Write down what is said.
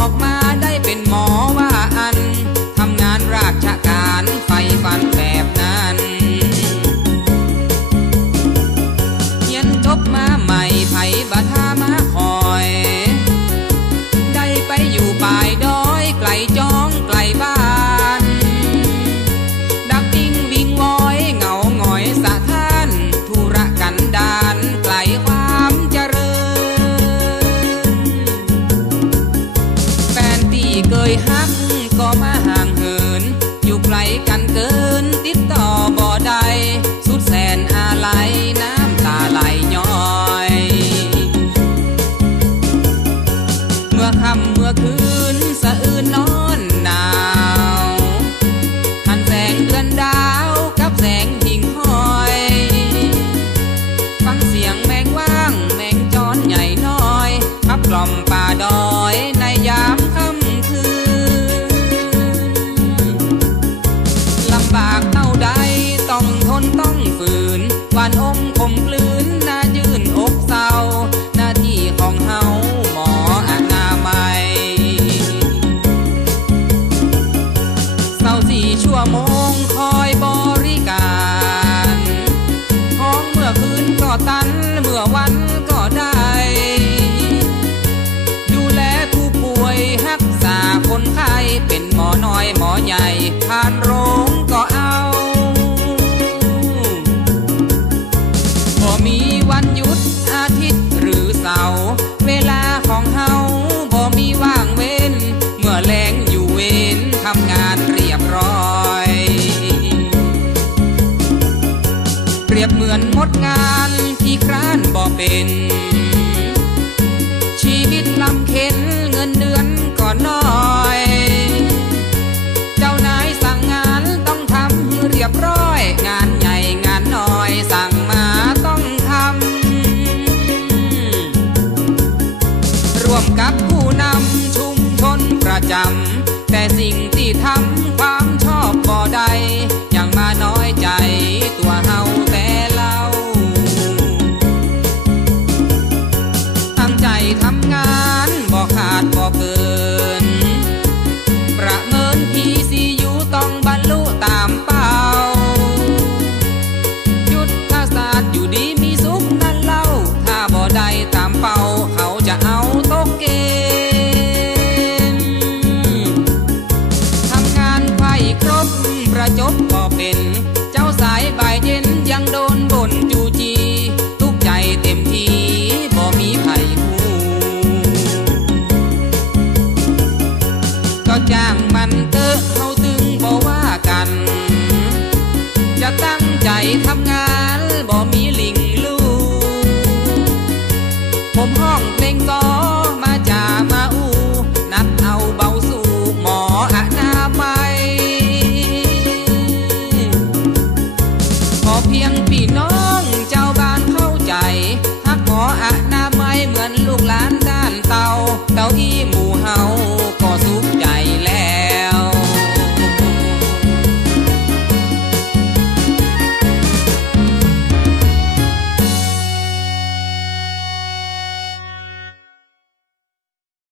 ออกมาได้เป็นหมอว่าอัน ทำงานราชการไฟฟันแบบนั้นเขียนจบมาใหม่ไผบัทามาคอย ได้ไปอยู่ป่ายดอยไกลจ้องไกลบ้าน ยหักก็มาห่างเหิน อยู่ไกลกันเกิน amor. เหมือนหมดงานที่คร้านบ่เป็น ชีวิตลำเข็นเงินเดือนก็น้อย เจ้านายสั่งงานต้องทำเรียบร้อย งานใหญ่งานน้อยสั่งมาต้องทำร่วมกับผู้นำชุมชนประจำแต่สิ่งที่ทำความชอบบ่ได้ยังมาน้อยใจตัว จ้างมันเตอะเขาตึงบอกว่ากัน จะตั้งใจทำงาน